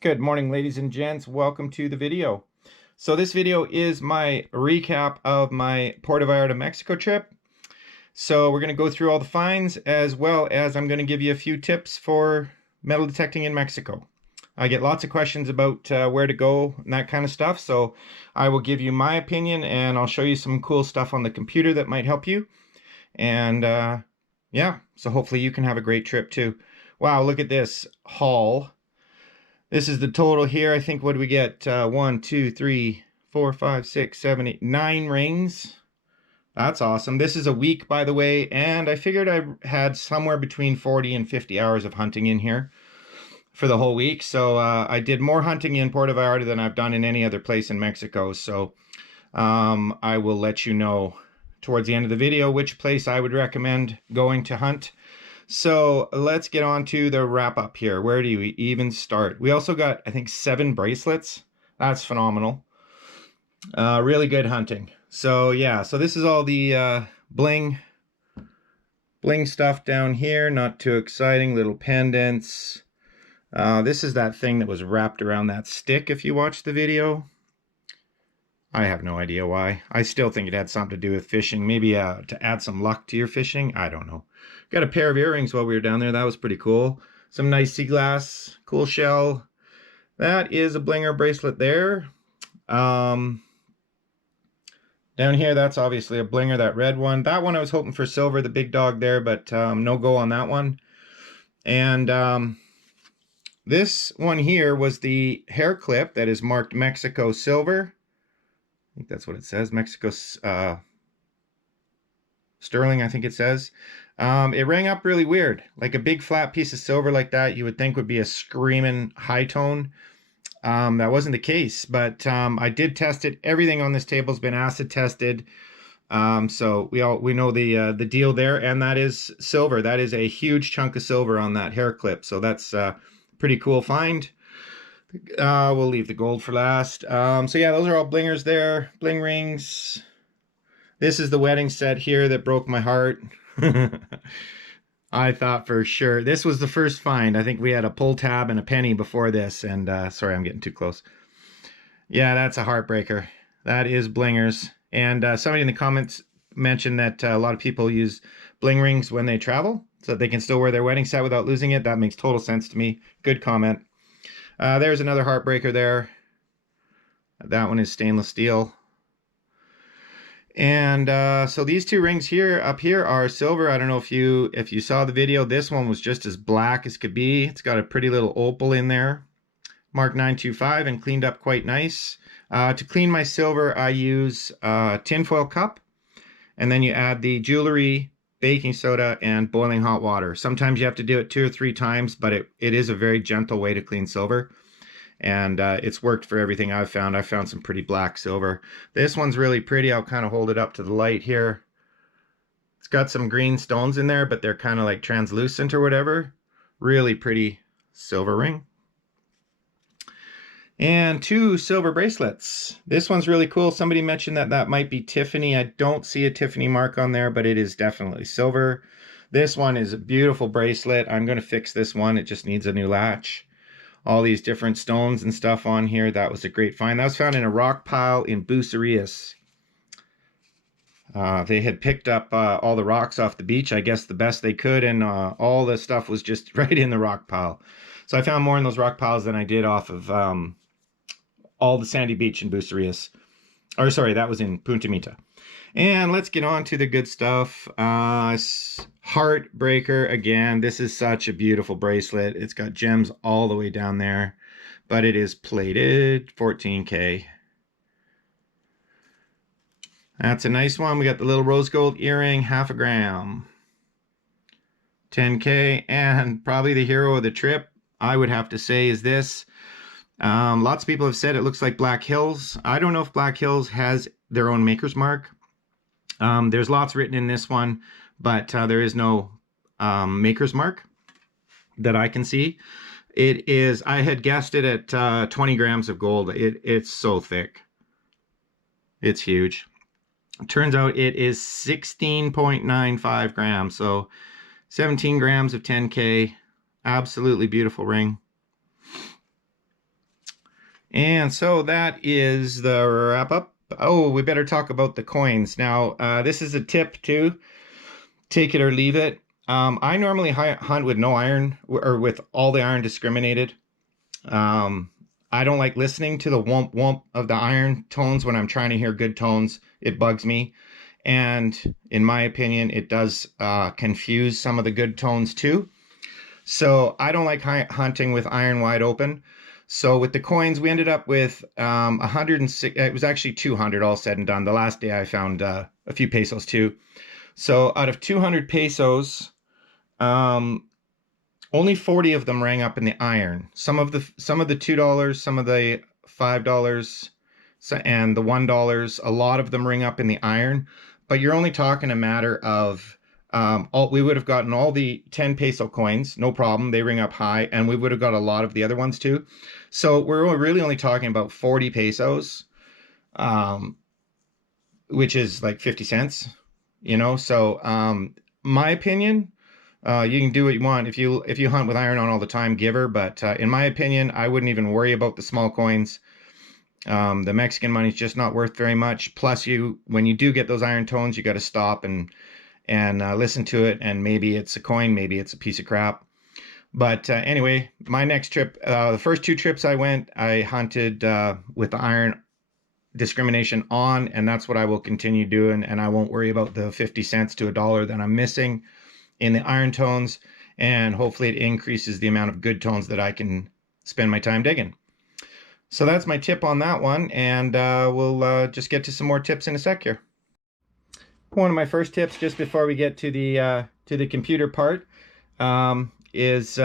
Good morning, ladies and gents. Welcome to the video. So this video is my recap of my Puerto Vallarta, Mexico trip. So we're going to go through all the finds, as well as I'm going to give you a few tips for metal detecting in Mexico. I get lots of questions about where to go and that kind of stuff. So I will give you my opinion, and I'll show you some cool stuff on the computer that might help you. And yeah, so hopefully you can have a great trip too. Wow, look at this haul. This is the total here. I think, what do we get? 1, 2, 3, 4, 5, 6, 7, 8, 9 rings. That's awesome. This is a week, by the way, and I figured I had somewhere between 40 and 50 hours of hunting in here for the whole week. So I did more hunting in Puerto Vallarta than I've done in any other place in Mexico. So I will let you know towards the end of the video which place I would recommend going to hunt. So let's get on to the wrap up here. Where do we even start? We also got, I think, 7 bracelets. That's phenomenal. Really good hunting. So yeah, so this is all the bling stuff down here. Not too exciting. Little pendants. This is that thing that was wrapped around that stick if you watched the video. I have no idea why. I still think it had something to do with fishing. Maybe to add some luck to your fishing. I don't know. Got a pair of earrings while we were down there. That was pretty cool. Some nice sea glass. Cool shell. That is a blinger bracelet there. Down here, that's obviously a blinger, that red one. That one I was hoping for silver, the big dog there, but no go on that one. And this one here was the hair clip that is marked Mexico silver. I think that's what it says, Mexico sterling, I think it says. It rang up really weird, like a big flat piece of silver like that you would think would be a screaming high tone. That wasn't the case, but I did test it. Everything on this table has been acid tested. So we know the deal there, and that is silver. That is a huge chunk of silver on that hair clip, so that's pretty cool find. We'll leave the gold for last. So yeah, those are all blingers there. Bling rings. This is the wedding set here that broke my heart. I thought for sure. This was the first find. I think we had a pull tab and a penny before this. And sorry, I'm getting too close. Yeah, that's a heartbreaker. That is blingers. And somebody in the comments mentioned that a lot of people use bling rings when they travel, so that they can still wear their wedding set without losing it. That makes total sense to me. Good comment. There's another heartbreaker there. That one is stainless steel. And so these 2 rings here up here are silver. I don't know if you saw the video. This one was just as black as could be. It's got a pretty little opal in there, mark 925, and cleaned up quite nice. To clean my silver, I use a tinfoil cup, and then you add the jewelry, baking soda, and boiling hot water. Sometimes you have to do it 2 or 3 times, but it is a very gentle way to clean silver. And it's worked for everything I've found. I found some pretty black silver. This one's really pretty. I'll kind of hold it up to the light here. It's got some green stones in there, but they're kind of like translucent or whatever. Really pretty silver ring. And 2 silver bracelets. This one's really cool. Somebody mentioned that might be Tiffany. I don't see a Tiffany mark on there, but it is definitely silver. This one is a beautiful bracelet. I'm going to fix this one. It just needs a new latch. All these different stones and stuff on here. That was a great find. That was found in a rock pile in Bucerias. They had picked up all the rocks off the beach, I guess the best they could, and all the stuff was just right in the rock pile. So I found more in those rock piles than I did off of all the sandy beach in Bucerias. Or sorry, that was in Punta Mita. And let's get on to the good stuff. Heartbreaker again. This is such a beautiful bracelet. It's got gems all the way down there, but it is plated. 14K. That's a nice one. We got the little rose gold earring, 0.5 gram. 10K. And probably the hero of the trip, I would have to say, is this. Lots of people have said it looks like Black Hills. I don't know if Black Hills has their own maker's mark. There's lots written in this one, but there is no maker's mark that I can see. It is, I had guessed it at 20 grams of gold. It's so thick. It's huge. It turns out it is 16.95 grams. So 17 grams of 10K. Absolutely beautiful ring. And so that is the wrap up. Oh, we better talk about the coins. Now, this is a tip too. Take it or leave it. I normally hunt with no iron or with all the iron discriminated. Um, I don't like listening to the whomp whomp of the iron tones when I'm trying to hear good tones. It bugs me. And in my opinion, it does confuse some of the good tones too. So I don't like hunting with iron wide open. So with the coins, we ended up with 106. It was actually 200 all said and done. The last day I found a few pesos too. So out of 200 pesos, only 40 of them rang up in the iron. Some of the $2, some of the $5, and the $1. A lot of them ring up in the iron, but you're only talking a matter of we would have gotten all the 10 peso coins, no problem. They ring up high, and we would have got a lot of the other ones too. So we're really only talking about 40 pesos, which is like 50 cents, you know? So my opinion, you can do what you want if you hunt with iron on all the time, giver. But in my opinion, I wouldn't even worry about the small coins. The Mexican money's just not worth very much. Plus, when you do get those iron tones, you got to stop and listen to it. And maybe it's a coin, maybe it's a piece of crap. But anyway, my next trip, the first 2 trips I went, I hunted with the iron discrimination on, and that's what I will continue doing. And I won't worry about the 50 cents to $1 that I'm missing in the iron tones, and hopefully it increases the amount of good tones that I can spend my time digging. So that's my tip on that one, and we'll just get to some more tips in a sec here. One of my first tips, just before we get to the computer part, is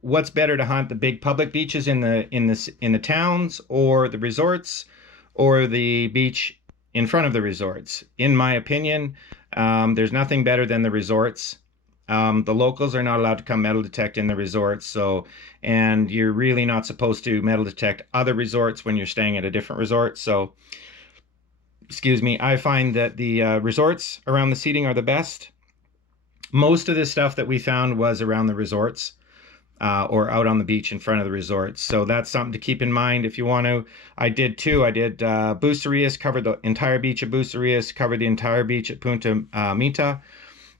what's better to hunt: the big public beaches in the towns, or the resorts, or the beach in front of the resorts. In my opinion, there's nothing better than the resorts. The locals are not allowed to come metal detect in the resorts, and you're really not supposed to metal detect other resorts when you're staying at a different resort. So, excuse me, I find that the resorts around the seating are the best. Most of the stuff that we found was around the resorts, or out on the beach in front of the resorts. So that's something to keep in mind if you want to. I did too. I did Bucerias, covered the entire beach of Bucerias, covered the entire beach at Punta Mita.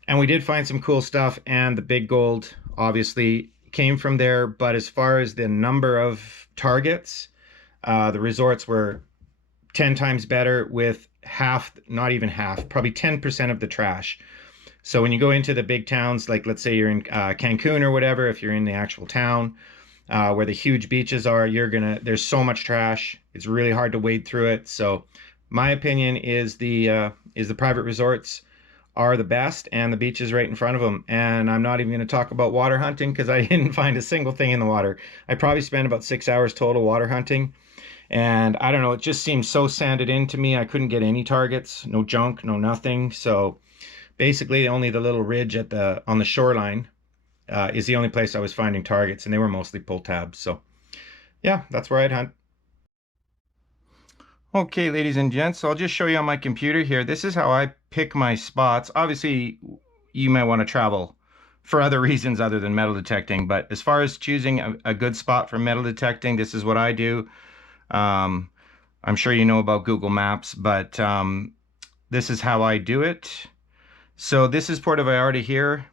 And we did find some cool stuff, and the big gold obviously came from there. But as far as the number of targets, the resorts were 10 times better, with half, not even half, probably 10% of the trash. So when you go into the big towns, like let's say you're in Cancun or whatever, if you're in the actual town where the huge beaches are, there's so much trash. It's really hard to wade through it. So my opinion is the private resorts are the best, and the beach is right in front of them. And I'm not even going to talk about water hunting, because I didn't find a single thing in the water. I probably spent about 6 hours total water hunting, and I don't know, it just seemed so sanded in to me. I couldn't get any targets, no junk, no nothing. So basically only the little ridge on the shoreline is the only place I was finding targets, and they were mostly pull tabs. So yeah, that's where I'd hunt. Okay, ladies and gents, so I'll just show you on my computer here. This is how I pick my spots. Obviously, you might want to travel for other reasons other than metal detecting, but as far as choosing a good spot for metal detecting, this is what I do. I'm sure you know about Google Maps, but this is how I do it. So this is Puerto Vallarta here,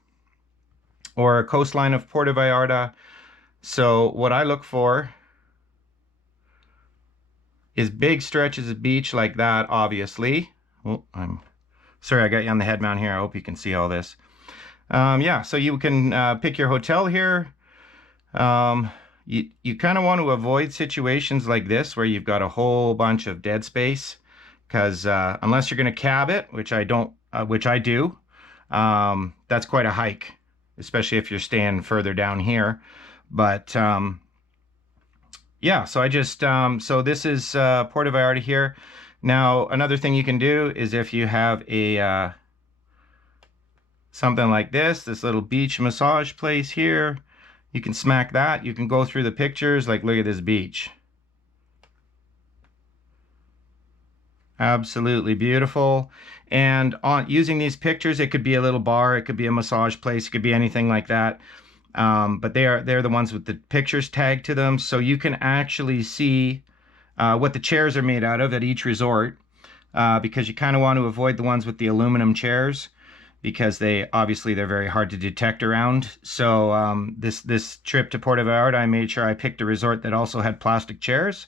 or a coastline of Puerto Vallarta. So what I look for is big stretches of beach like that, obviously. Oh, I'm sorry, I got you on the head mount here. I hope you can see all this. Yeah, so you can pick your hotel here. You kind of want to avoid situations like this where you've got a whole bunch of dead space, because unless you're going to cab it, which I do, that's quite a hike, especially if you're staying further down here. But yeah, so I just, so this is Puerto Vallarta here. Now, another thing you can do is if you have a something like this little beach massage place here, you can smack that. You can go through the pictures, like look at this beach. Absolutely beautiful. And using these pictures, it could be a little bar, it could be a massage place, it could be anything like that. But they're the ones with the pictures tagged to them, so you can actually see what the chairs are made out of at each resort, because you kind of want to avoid the ones with the aluminum chairs, because they're very hard to detect around. So this trip to Puerto Vallarta, I made sure I picked a resort that also had plastic chairs,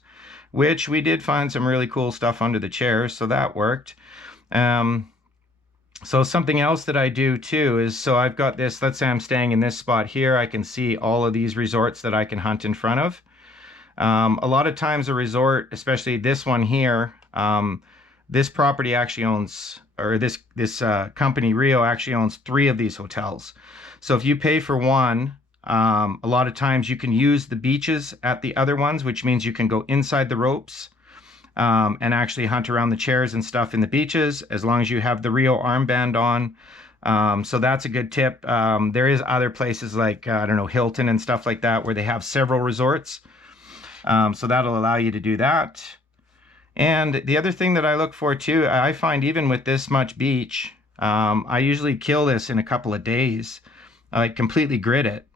which we did find some really cool stuff under the chairs, so that worked. So something else that I do too is, so I've got this, let's say I'm staying in this spot here, I can see all of these resorts that I can hunt in front of. A lot of times a resort, especially this one here, this property actually owns, or this company, Rio, actually owns 3 of these hotels. So if you pay for one, a lot of times you can use the beaches at the other ones, which means you can go inside the ropes and actually hunt around the chairs and stuff in the beaches, as long as you have the Rio armband on. So that's a good tip. There is other places like, I don't know, Hilton and stuff like that, where they have several resorts. So that'll allow you to do that. And the other thing that I look for too, I find even with this much beach, I usually kill this in a couple of days. I completely grid it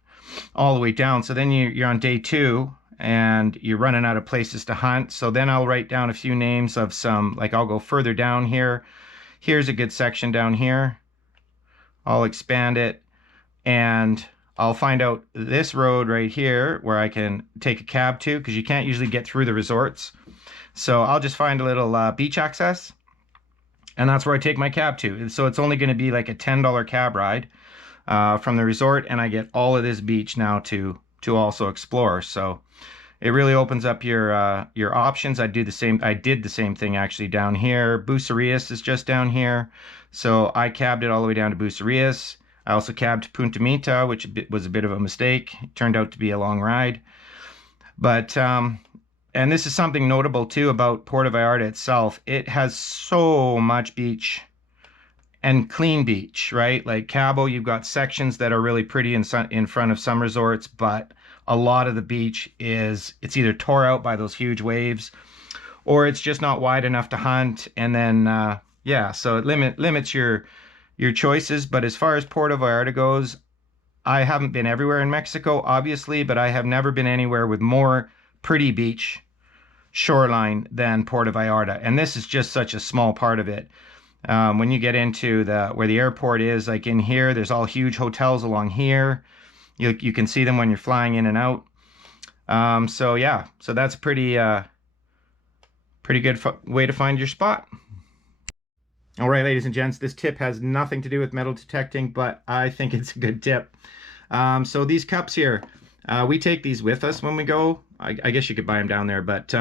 all the way down. So then you're on day 2 and you're running out of places to hunt. So then I'll write down a few names of some, like I'll go further down here. Here's a good section down here. I'll expand it and I'll find out this road right here where I can take a cab to, because you can't usually get through the resorts. So I'll just find a little beach access, and that's where I take my cab to. So it's only going to be like a $10 cab ride from the resort, and I get all of this beach now to also explore. So it really opens up your options. I did the same thing actually down here. Bucerias is just down here, so I cabbed it all the way down to Bucerias. I also cabbed Punta Mita, which was a bit of a mistake. It turned out to be a long ride. But and this is something notable too about Puerto Vallarta itself. It has so much beach and clean beach, right? Like Cabo, you've got sections that are really pretty in front of some resorts, but a lot of the beach it's either tore out by those huge waves, or it's just not wide enough to hunt. And then yeah, so it limits your choices. But as far as Puerto Vallarta goes, I haven't been everywhere in Mexico, obviously, but I have never been anywhere with more pretty beach shoreline than Puerto Vallarta. And this is just such a small part of it. When you get into where the airport is, like in here, there's all huge hotels along here. You can see them when you're flying in and out. So yeah, so that's pretty good way to find your spot. All right, ladies and gents, this tip has nothing to do with metal detecting, but I think it's a good tip. So these cups here, we take these with us when we go. I guess you could buy them down there, but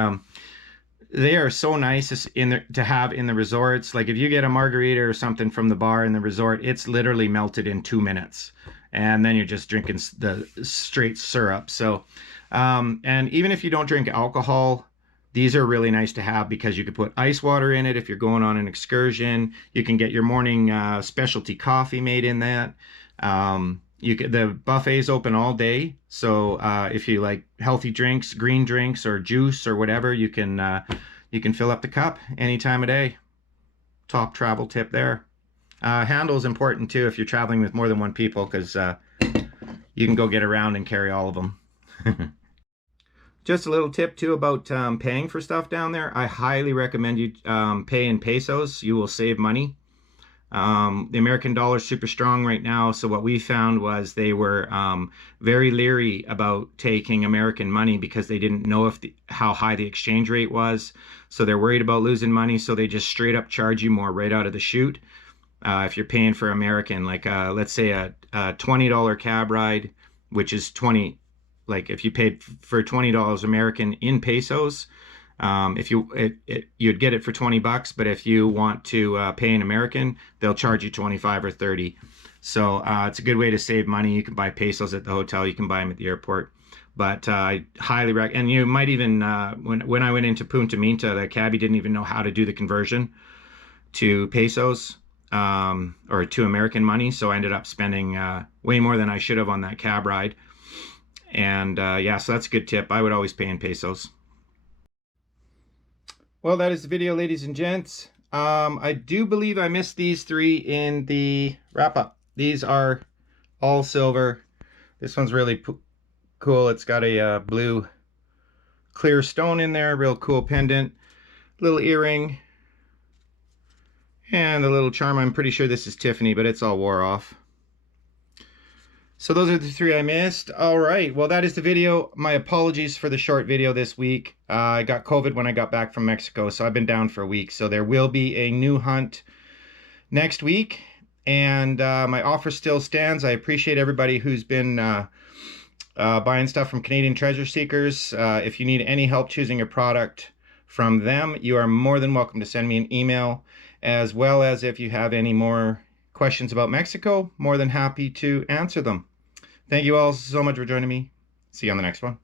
they are so nice to have in the resorts. Like if you get a margarita or something from the bar in the resort, it's literally melted in 2 minutes. And then you're just drinking the straight syrup. So, and even if you don't drink alcohol, these are really nice to have, because you could put ice water in it if you're going on an excursion. You can get your morning specialty coffee made in that. The buffet's open all day, so if you like healthy drinks, green drinks, or juice or whatever, you can fill up the cup any time of day. Top travel tip there. Handle is important too if you're traveling with more than one people, because you can go get around and carry all of them. Just a little tip too about paying for stuff down there. I highly recommend you pay in pesos. You will save money. The American dollar is super strong right now, so what we found was they were very leery about taking American money, because they didn't know how high the exchange rate was. So they're worried about losing money, so they just straight up charge you more right out of the chute. If you're paying for American, like let's say a $20 cab ride, which is 20, like if you paid for $20 American in pesos, you'd get it for 20 bucks, but if you want to pay in American, they'll charge you 25 or 30. So it's a good way to save money. You can buy pesos at the hotel, you can buy them at the airport. But I highly recommend, and you might even, when I went into Punta Mita, the cabbie didn't even know how to do the conversion to pesos or to American money. So I ended up spending way more than I should have on that cab ride. And yeah, so that's a good tip. I would always pay in pesos. Well, that is the video, ladies and gents. I do believe I missed these 3 in the wrap-up. These are all silver. This one's really cool. It's got a blue clear stone in there, real cool pendant, little earring, and a little charm. I'm pretty sure this is Tiffany, but it's all wore off. So those are the 3 I missed. All right, well, that is the video. My apologies for the short video this week. I got COVID when I got back from Mexico, so I've been down for a week. So there will be a new hunt next week, and my offer still stands. I appreciate everybody who's been buying stuff from Canadian Treasure Seekers. If you need any help choosing a product from them, you are more than welcome to send me an email, as well as if you have any more questions about Mexico, more than happy to answer them. Thank you all so much for joining me. See you on the next one.